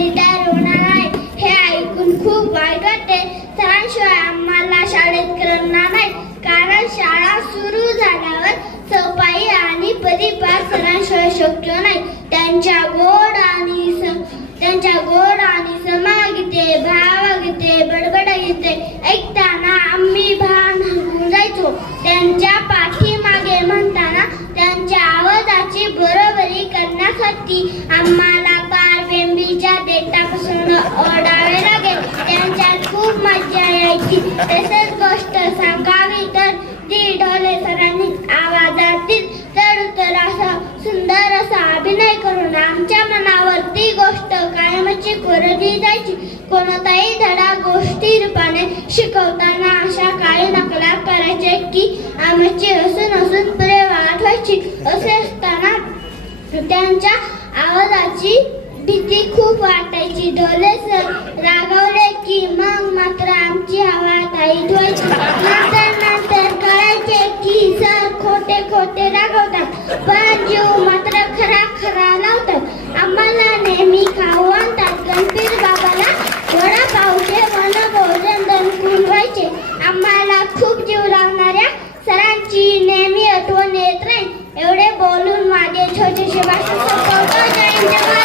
Retire होणार आहे हे ऐकून खूप वाईट वाटते. सरांशिवाय आम्हाला शाळेत करणार नाही कारण शाळा सुरू झाल्यावर सफाई आणि परिपार सरांशिवाय शक्य नाही. त्यांच्या गोड आणि त्यांच्या गोड आणि समागीते भावगीते बडबड गीते ऐकताना आम्ही भान हरवून जायचो. त्यांच्या पाठीमागे म्हणताना त्यांच्या आवाजाची बरोबरी करण्यासाठी आम्हाला ओढावे लागेल त्यांच्यात खूप मजा यायची. तसंच गोष्ट सांगावी तर ती डोले सरांनी आवाजातील चढउतर असा सुंदर असा अभिनय करून आमच्या मनावर ती गोष्ट कायमची कोरली जायची. कोणताही धडा गोष्टी रूपाने शिकवताना अशा काही नकला करायचे की आमची हसून हसून पुरे वाट व्हायची. असे असताना त्यांच्या आवाजाची भीती खूप वाटायची. डोले रागवतात पण जीव मात्र खरा खरा लावतात आम्हाला नेहमी खाऊ आणतात. गणपीर बाबाला वडा पावचे वन भोजन दणकून व्हायचे? आम्हाला खूप जीव लावणाऱ्या सरांची नेहमी आठवण येत राहील. एवढे बोलून माझे छोटेसे भाषण संपवतो. जय जवान